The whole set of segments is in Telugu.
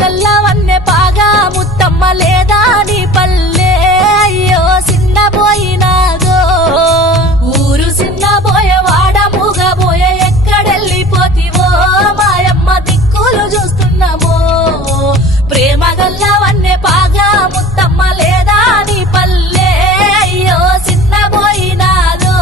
గల్ల వన్నె పాగా ముత్తమ్మ లేదా నీ పల్లె అయ్యో సిన్నబోయినాదో ఊరు సిన్నబోయే వాడ మూగబోయే ఎక్కడెళ్ళిపోతివో మాయమ్మ దిక్కులు చూస్తున్నామో ప్రేమ గల్ల వన్నె పాగా ముత్తమ్మ లేదా నీ పల్లె అయ్యో సిన్నబోయినాదో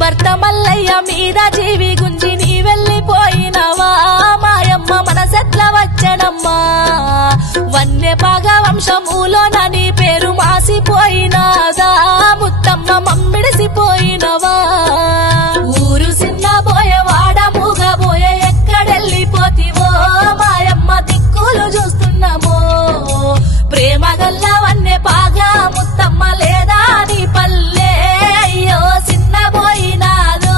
భర్త మల్లయ్య మీద జీవి గుంజి నీ వెళ్ళిపోయినవా మాయమ్మ మనసెట్ల వచ్చనమ్మా వన్నె పాగ వంశములోన నీ పేరు మాసిపోయినాదా ముత్తమ్మ మమ్మిడిసిపోయినవా ఊరు సిన్నబోయే వాడ మూగబోయే ఎక్కడెళ్ళిపోతివో మాయమ్మ దిక్కులు చూస్తున్నామో ప్రేమ గల్ల వన్నె పాగ ముత్తమ్మ లేదా నీ పల్లె అయ్యో సిన్నబోయినాదో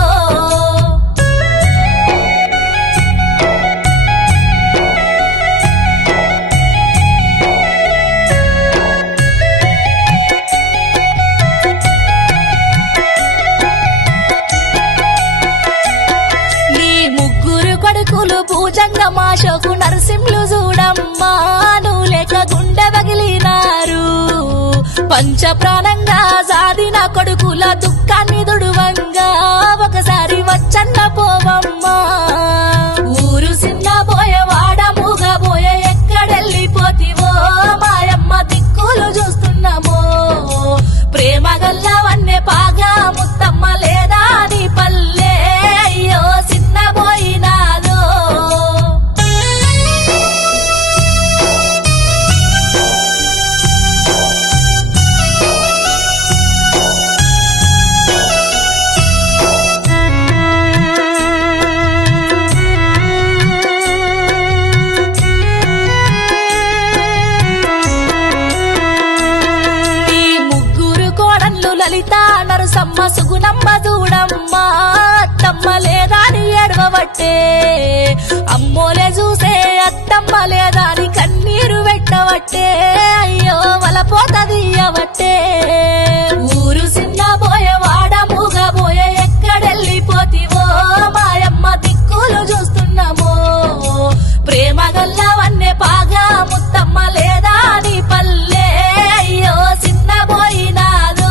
నీ ముగ్గురు కొడుకులు భూజంగమాశోకు నరసింహులు చూడమ్మా నువ్వు లేక గుండె పగిలినారు పంచ ప్రాణంగా సాధిన కొడుకుల దుఃఖాన్ని దుడువంగా ఒకసారి వచ్చన్న పోవమ్మా ఊరు సిన్నబోయే వాడ మూగబోయే ఎక్కడెళ్ళిపోతివో మాయమ్మ దిక్కులు చూస్తున్నామో ప్రేమ గల్ల వన్నె పాగా ముత్తమ్మ లేదా నీ పల్లె అయ్యో సిన్నబోయినాదో లలిత నరసమ్మ సుగుణమ్మ చూడమ్మ అత్తమ్మ లేదా నీ ఎడవబట్టే అమ్మోలే చూసే అత్తమ్మ లేదా నీ కన్నీరు పెట్టబట్టే అయ్యో వలపోతది అవట్టే ఊరు సిన్నబోయే వాడ మూగబోయే ఎక్కడెళ్ళిపోతివో మాయమ్మ దిక్కులు చూస్తున్నామో ప్రేమ గల్ల వన్నె పాగా ముత్తమ్మ లేదా నీ పల్లె అయ్యో సిన్నబోయినాదో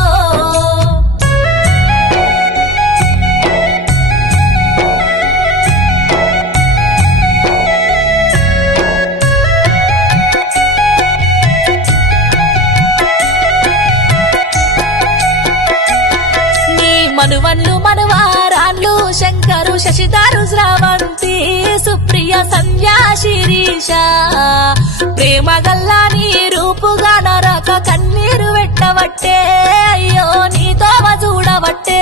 మనువన్లు మనువారాన్లు శంకరు శశిధారు శ్రావంతి సుప్రియ సంధ్యా శిరీష ప్రేమ గల్లా నీ రూపుగా నరక కన్నీరు పెట్టబట్టే అయ్యో నీతో చూడబట్టే